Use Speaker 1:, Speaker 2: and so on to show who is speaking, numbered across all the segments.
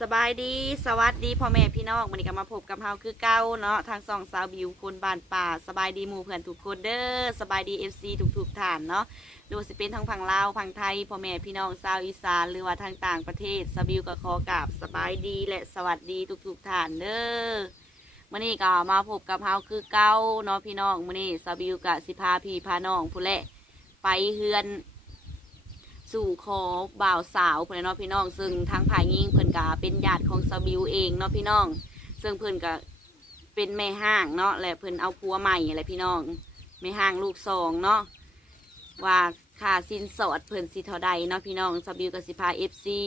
Speaker 1: สบายดีสวัสดีพ่อแม่พี่น้องวันนี้ก็มาพบกับเฮาคือเก้าเนาะทางสองสาวบิวคนบ้านป่าสบายดีหมู่เพื่อนทุกคนเด้อสบายดีเอฟซีทุกๆฐานเนาะดูสิเป็นทั้งพังลาวพังไทยพ่อแม่พี่น้องชาวอีสานหรือว่าทางต่างประเทศสาบิวก็ขอกราบสบายดีและสวัสดีทุกๆฐานเด้อมื่อนี้ก็มาพบกับเฮาคือเก้าเนาะพี่น้องมื่อนี้สาบิวกับสิพาพี่พาน้องผู้นแหละไปเฮือน สู่ขอบ่าวสาวเพื่อนเนาะพี่น้อง ซึ่งทางภายยิงเพื่อนกาเป็นญาติของสบิวเองเนาะพี่น้อง ซึ่งเพื่อนก็เป็นแม่ห้างเนาะและเพื่อนเอาผัวใหม่อะไรพี่น้องแม่ห้างลูกสองเนาะว่าค่าสินสอดเพื่อนสิเท่าใดเนาะพี่น้องสบิวกับสิพาเอฟซี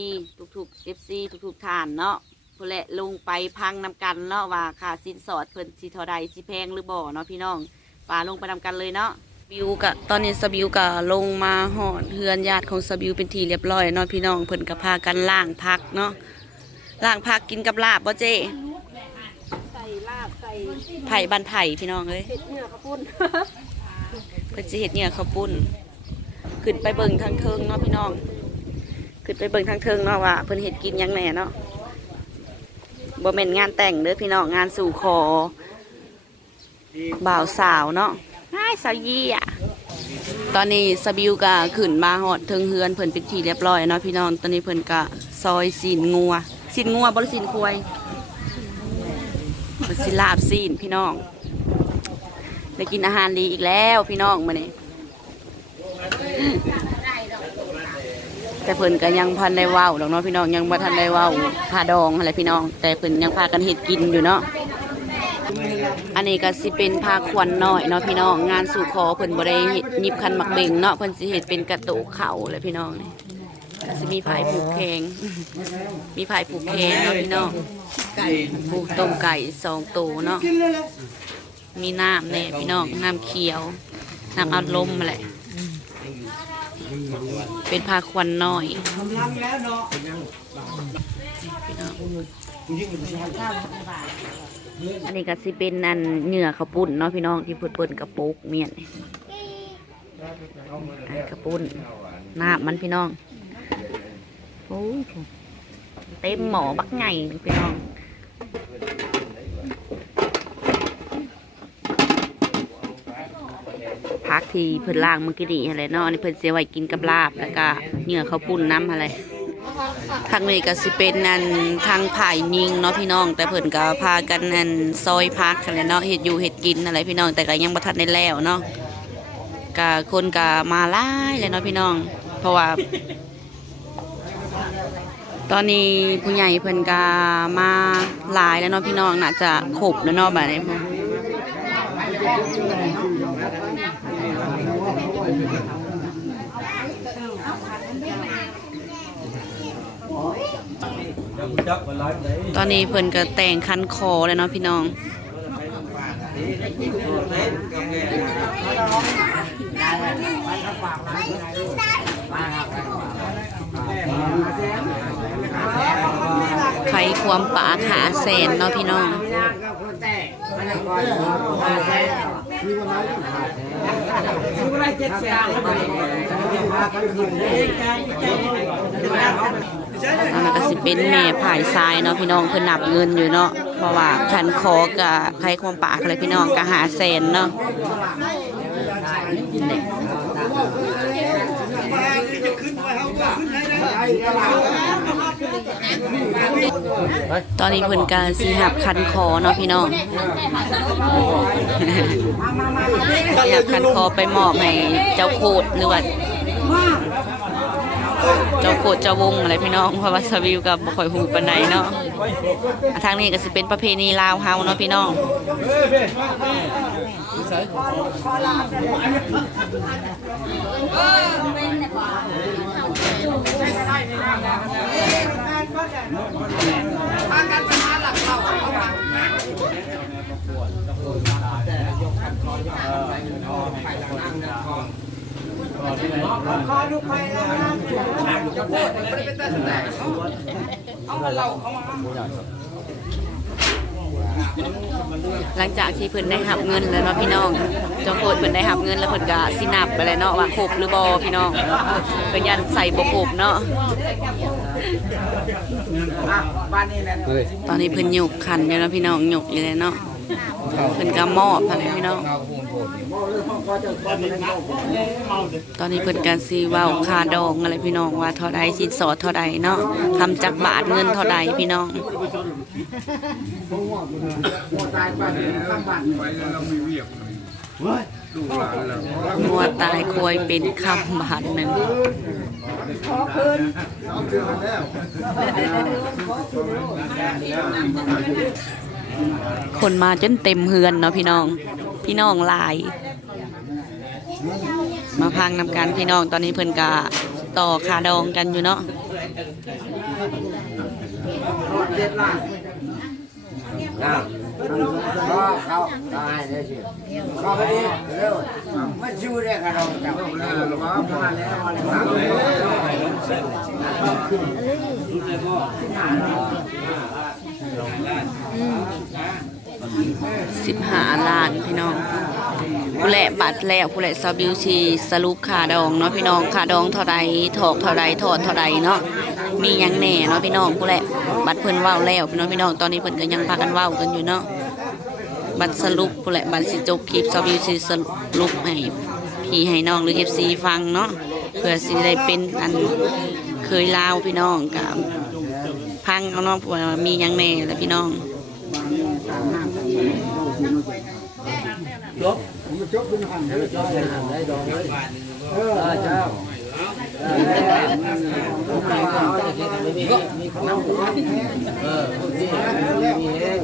Speaker 1: ทุกๆเอฟซีทุกๆฐานเนาะเพื่อนแหละลงไปพังนำกันเนาะว่าค่าสินสอดเพื่อนสิเท่าใดสิแพงหรือบ่เนาะพี่น้องป่าลงไปนำกันเลยเนาะ บิวกะตอนนี้สบิวกะลงมาหอดเฮือนญาติของสบิวเป็นทีเรียบร้อยเนาะพี่น้องเพิ่นก็พากันล่างพักเนาะล่างพักกินกับลาบบ่เจ้
Speaker 2: ใส่ลาบใส่
Speaker 1: ไผ่บันไผ่พี่น้องเอ้ย
Speaker 2: เห็ดเนื้อข้าวปุ้น
Speaker 1: เพิ่นสิเฮ็ดเนี่ยข้าวปุ้น ขึ้นไปเบิ่งทางเทิงเนาะพี่น้อง ขึ้นไปเบิ่งทางเทิงเนาะว่าเพิ่นเฮ็ดกินหยังแหน่เนาะบ่แม่นงานแต่งเด้อพี่น้องงานสู่ขอบ่าวสาวเนาะ ง่ายสายีอะ ตอนนี้สบิวก็ขึ้นมาหอดเทิงเฮือนเพิ่นเป็นที่เรียบร้อยเนาะพี่น้อง ตอนนี้เพิ่นก็ซอยสีนงัวสีนงัวบรือสีนควายเพิ่นสิลาบสีนพี่น้องได้กินอาหารดีอีกแล้วพี่น้องมื้อนี้แต่เพิ่นก็ยังพันได้ว้าดอกเนาะพี่น้องยังบ่ทันได้ว้าพาดองอะไรพี่น้อง แต่เพิ่นยังพากันเฮ็ดกินอยู่เนาะ อันนี้ก็สิเป็นผ้าควันน้อยเนาะพี่น้องงานสู่คอเพิ่นบ่ได้เฮ็ดหยิบคันมักเบ่งเนาะเพิ่นสิเฮ็ดเป็นกระโตกเข่าเลยพี่น้องนี่ก็สิมีผายผูกแขงมีผายผูกแขงเนาะพี่น้องผูกต้มไก่สองตัวเนาะมีน้ำแน่พี่น้องน้ำเขียวน้ำอัดลมมาแหละ เป็นผ้าควันน้อย พี่น้องอันนี้ก็สิเป็นอันเหงื่อข้าวปุ้นเนาะพี่น้องที่เพิ่นเปิ้นกระปุกเมียนอันกระปุ้นน้ามันพี่น้องโอ้ยเต็มหมอบักไงพี่น้องพักที่เพิ่นล่างเมื่อกี้นี่อะไรเนาะอันนี้เพิ่นเสียไว้กินกับลาบแล้วก็เหงื่อข้าวปุ้นน้ำอะไร ทางนี้ก็สิเป็นนั่นทางผายยิงเนาะพี่น้อง แต่เพิ่นก็พากันนั่นซอยพักอะไรเนาะเฮ็ดอยู่เฮ็ดกินอะไรพี่น้องแต่ก็ยังบ่ทันได้แล้วเนาะก็คนก็มาหลายเลยเนาะพี่น้อง เพราะว่า ตอนนี้ผู้ใหญ่เพิ่นก็มาหลายแล้วเนาะพี่น้องน่าจะครบแล้วเนาะบัดนี้ ตอนนี้เพิ่นก็แต่งคันคอแล้วเนาะพี่น้องไขความป่าขาแสนเนาะพี่น้อง อันนั้นก็สิเป็นแม่ผายทรายเนาะพี่น้องเพิ่นนับเงินอยู่เนาะเพราะว่าคันคอกับใครความปากอะไรพี่น้องก็หาแสนเนาะตอนนี้เพิ่นก็สิหับคันคอเนาะพี่น้องสิหับคันคอไปมอบให้เจ้าโคดหรือว่า เจ้าโคดเจ้าวงอะไรพี่น้องเพราะว่าสวิวกับบ่ค่อยหูปานใดเนาะอะทางนี้ก็สิเป็นประเพณีลาวเฮาเนาะพี่น้อง หลังจากที่เพิ่นได้หับเงินแล้วเนาะพี่น้องเจ้าโคดเพิ่นได้หับเงินแล้วเพิ่นก็สินับไปเลยเนาะว่าครบหรือบ่พี่น้องเพิ่นยันใส่บ่ครบเนาะ
Speaker 3: บ้านนี้แหละ
Speaker 1: ตอนนี้เพิ่นหยกขันอยู่แล้วพี่น้องหยกอยู่เลยเนาะ เพิ่นก็มอบอะไรพี่น้อง ตอนนี้เพิ่นการซีเว้าค่าดองอะไรพี่น้องว่าเท่าใดสินสอดเท่าใดเนาะทำจากบาทเงินเท่าใดพี่น้อง
Speaker 3: นั
Speaker 4: ว
Speaker 1: ตายควยเป็นคำบาทหนึ่ง คนมาจนเต็มเฮือนเนาะพี่น้อง พี่น้องลาย มาพังนำกันพี่น้องตอนนี้เพิ่นกะต่อคาดองกันอยู่เนาะ
Speaker 3: เจ็ดล้านก็เขาตายเลยสิก็พอดีเร็วมันชูได้กันเราจับแล้วมาแล้วมาแล้ว
Speaker 1: สิบห้าล้านพี่น้องผู้แหละบัตรแล้วผู้แหละซาบิวชีสรุปค่าดองเนาะพี่น้องค่าดองเท่าใดถอกเท่าใดถอดเท่าใดเนาะมียังแน่เนาะพี่น้องผู้แหละบัตรเพิ่นว้าวแล้วพี่น้องพี่น้องตอนนี้เพิ่นก็ยังพากันว้าวกันอยู่เนาะบัตรสรุปผู้แหละบัตรสิจบคลิปซาบิวชีสรุปให้พี่ให้น้องหรือ FC ฟังเนาะเพื่อสิได้เป็นอันเคยลาวพี่น้องกับพังเอาเนาะเพ ราะว่ามีหยังแหน่แหละพี่น้อง
Speaker 3: เออเจ้าน้ำหัวเออมีเอง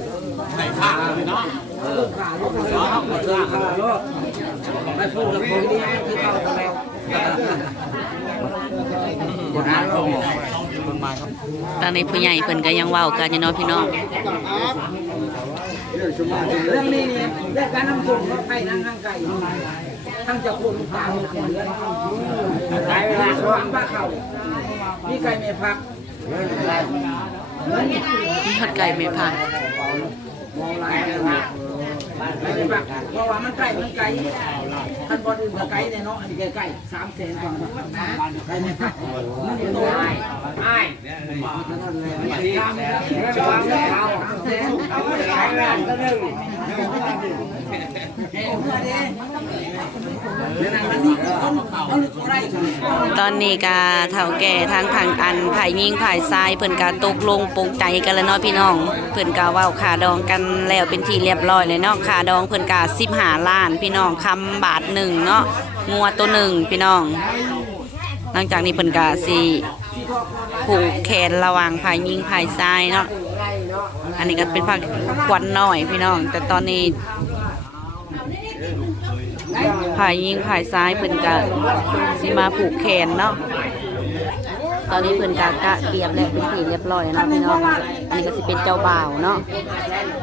Speaker 3: ใส่ข้าเลยเนาะเออขาลูกขาลูกขาลูกไม่พูดกับคนนี้ที่เข้าไปแล้วคนนั้นก็บอกคนมาครับ
Speaker 1: ตอนนี้ผู้ใหญ่เพิ่นก็ยังเว้ากันอยู่เนาะพี่น้อง
Speaker 3: เรื่องนี้เนี่ยเรื่องการนำส่งรถไปนั่งข้างไก่ทั้งจะพูดตามเหลือตายเวลาสว่างบ้าเขานี่ไก่เมพัก
Speaker 1: มีทอดไก่เมพัก
Speaker 3: มองลายไม่พักไม่พัก เพราะว่ามันไก่มันไก่ท่านบอลอื่นก็ไก่เนี่ยเนาะอันนี้ไก่สามแสนกว่าไก่ไม่พักมันโตไอ้ไอ้สามแสนสามแสนเอาไปขายร้านก็หนึ่ง
Speaker 1: ตอนนี้ก็เฒ่าแก่ทางทางอันถ่ายยิงถ่ายทรายเพิ่นก็ตกลงปลงใจกันแล้วเนาะพี่น้อง เพิ่นก็เว้าค่าดองกันแล้วเป็นที่เรียบร้อยเลยเนาะค่าดองเพิ่นก็15ล้าน พี่น้องคำบาทหนึ่งเนาะงัวตัวหนึ่งพี่น้อง หลังจากนี้เพิ่นก็สิผูกแขนระหว่างภายยิงภายทรายเนาะอันนี้ก็เป็นผักควันหน่อยพี่น้อง แต่ตอนนี้ ผายยิงผายซ้ายเพิ่นกะสิมาผูกแขนเนาะตอนนี้เพิ่นกะกะเตรียมแล้วเป็นทีเรียบร้อยเนาะพี่น้องอันนี้ก็สิเป็นเจ้าบ่าวเนาะ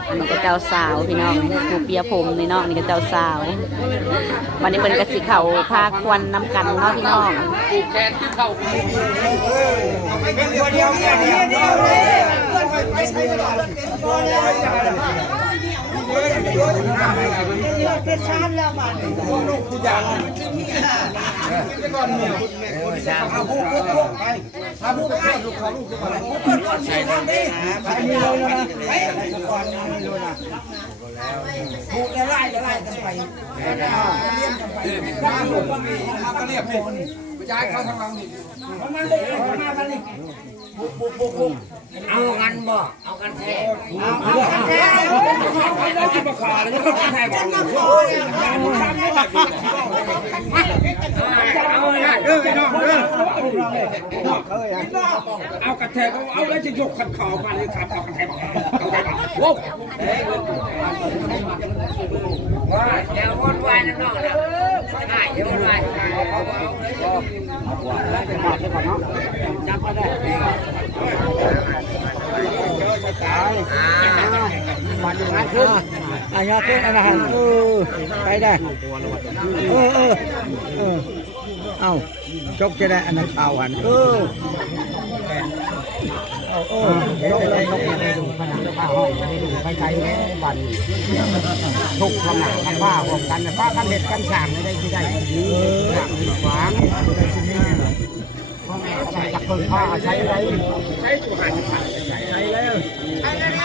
Speaker 1: อันนี้ก็เจ้าสาวพี่น้องผูกเปียผมนี่เนาะอันนี้ก็เจ้าสาว วันนี้เพิ่นก็สิเข้าพาควันน้ำกันเนาะพี่น้อง
Speaker 3: ผูก ไล่ไล่กันไปเลี้ยงกันไปบ้านลูกบ้านนี้าก็เรียกคนย้ายเข้าทางหลังนี่มาเลยมากันนี่บุกบุกบุกบุก เอากันบ่เอากันแท้เอากันแท้เอากันมาขาเลยก็กันแท้บ่เอาละเด้อน้องเด้อเอากันแท้เอาแล้วจะยกขันข่าวมาเลยครับเอากันแท้บ่เอากันแท้บ่โว้ว่าอย่าวุ่นวายนะน้องนะอย่าวุ่นวายจับมาได้มันงานขึ้น
Speaker 5: อันนี้ขึ้นอันนั้นเออไปได้เออเออเออเอาจกจะได้อันนั้นข่าวหันเออเอาเออจกได้จกได้ดูขนาดข้าห้องไม่ได้ดูไปไกลแม่บันทุกขนาดกันว่าพร้อมกันป้ากันเด็ดกันสามไม่ได้ที่ได้ยืนหลังขวางพ่อจากคนผ้าใช้ไรใช้ตัวหันใช้แล้วใช้แล้ว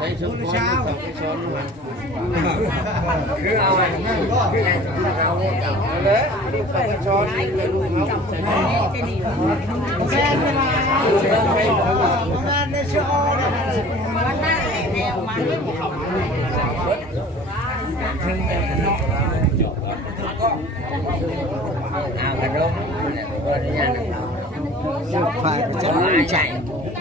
Speaker 5: เฮ้ยมันใช่ก็ได้
Speaker 3: ใช้ชุมพรคุณสบายใช้ชุมพรสองชนคือเอาอะไรคือไงเราเ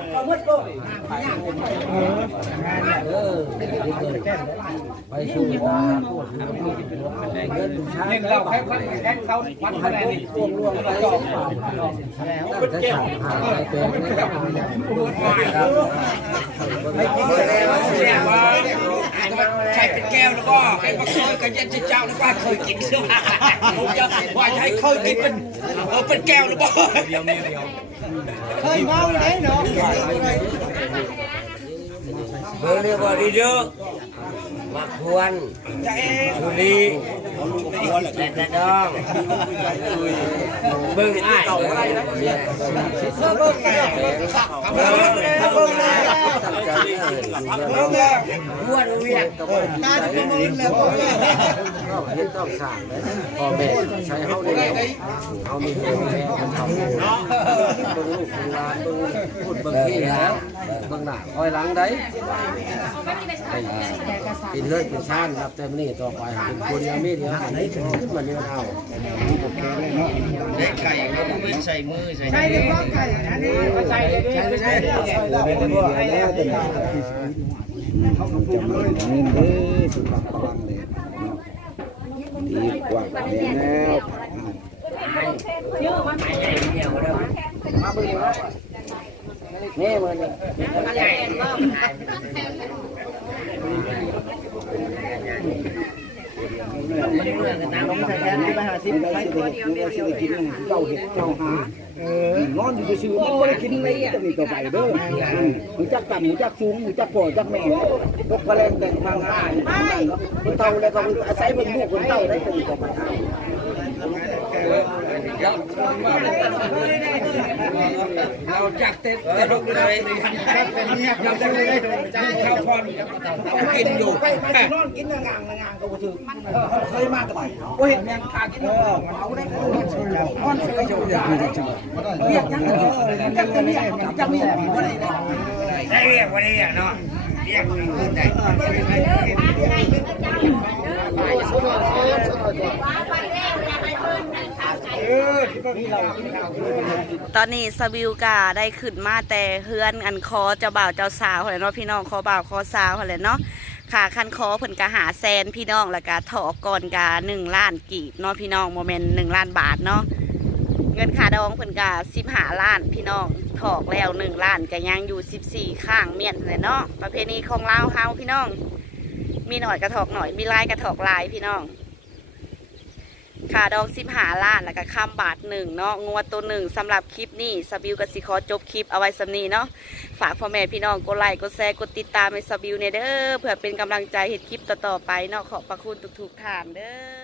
Speaker 3: เลยลูกสองชนเลยลูกเขาใช่ไหม
Speaker 5: แม่เวลาแม่ในชอ
Speaker 3: เอากระดมเปิดยัง
Speaker 5: สุดท้ายจะไม่ใจแก่จนใจไม่พอเล็บเล็บแกมันต่อแกมันแกมันว่า
Speaker 3: เราดิเป็นอะไรหรอกผู้ที่มีอาเซียนของผู้โลกมันคนโบราณมันเอาหมดโลกเออไปสู่ตาเงินใช้
Speaker 5: เล่นเราแค่แค่เขาวัดคะแนนนี่
Speaker 3: รวมรวมไปแล้วแต่ฉากผ่านไปเป็นไม่ได้ไม่กินแล้วเสียว่า
Speaker 6: ใช่เป็นแก้วแล้วก็ไอ้มาเคยกับยันเจ้าแล้วก็เคยกินใช่ไหมผมจะว่าให้เคยกินเป็นเออเป็นแก้วหรือเปล่า
Speaker 5: เคยเมาไหนเนาะ
Speaker 3: เบอร์เรียกว่าดียว รเวียก
Speaker 5: ตาจะมืนแล้ว
Speaker 3: เฮ็ดต้องสร้างเลยพ่อแม่ใช้เฮาได้ เฮามีแม่มันทำเนาะเบิ่งลูกเบิ่งหลานเบิ่งพูดเบิ่งพี่แล้วเบิ่งหน้าคอยหลังได้กินเลือดกินชานครับแต่มื้อนี้ต่อไปเป็นคนยังมีเดียวอันนี้ขึ้นมาเนี่ยเอา
Speaker 6: ได้ไก่ก็ไม่ใส่มือใส่
Speaker 5: ใช่เลยว่าไก่อันนี้ใช่เลยใช่เลยใช่เลยเป็นว่าไอ้เนี่ยเป็นเขากระปุกเลยนี่ เด้อสุดพลังเลยดีกว่าแนว
Speaker 3: นี่มื้อนี้
Speaker 5: น้องใส่แทนที่ไปหาซิปไปตัวเดียวเดียวเดียวกินเจ้าเห็ดเจ้าหาเออนอนอยู่ซื่อมันไม่ได้กินเลยจะมีต่อไปเด้อหมูจักต่ำหมูจักสูงหมูจักพ่อจักแม่พวกกระเลงแต่งทางง่ายคนเฒ่าแล้วก็อาศัยเป็นลูกคนเฒ่าได้ตัวต่อไป
Speaker 6: เราจักเต้นแต่เราไม่ได้เป็นเงียบเราจะไม่ได้ข้าวพรกินอยู่
Speaker 5: ไปนอนกินงางงางก็บ่ถือเคยมากกันโอ้เห็นยังทากินเอาได้นอนเคยอยู่อย่างนี้จริงเรียกยังจักจะเรียกจักมีบ่ได้
Speaker 6: ได้เรียกวันนี้เนาะเรียกได้
Speaker 1: ตอนนี้สวิวกาได้ขึ้นมาแต่เฮือนอันคอเจ้าบ่าวเจ้าสาวอะไรเนาะพี่น้องคอบ่าวคอสาวอะไรเนาะค่ะคันคอเพิ่นกะหาแซนพี่น้องแล้วก็ถอกก่อนกะหนึ่งล้านกีบเนาะพี่น้องโมเมนต์หนึ่งล้านบาทเนาะเงินค่าดองเพิ่นกะสิบหาล้านพี่น้องถอกแล้วหนึ่งล้านก็ยังอยู่สิบสี่ข้างเมียนเลยเนาะประเพณีของลาวเฮาพี่น้อง มีหน่อยกระถอกหน่อยมีลายกระถอกลายพี่น้อง ค่ะดองสิบหาล้านแล้วก็ข้ามบาทหนึ่งเนาะงวดตัวหนึ่งสำหรับคลิปนี้สบิวกับสิคอจบคลิปเอาไว้สำนีเนาะฝากพ่อแม่พี่น้องกดไลค์กดแชร์กดติดตามให้สบิวเนี่ยเด้อเพื่อเป็นกำลังใจเห็ดคลิปต่อๆไปเนาะขอบพระคุณทุกๆท่านเด้อ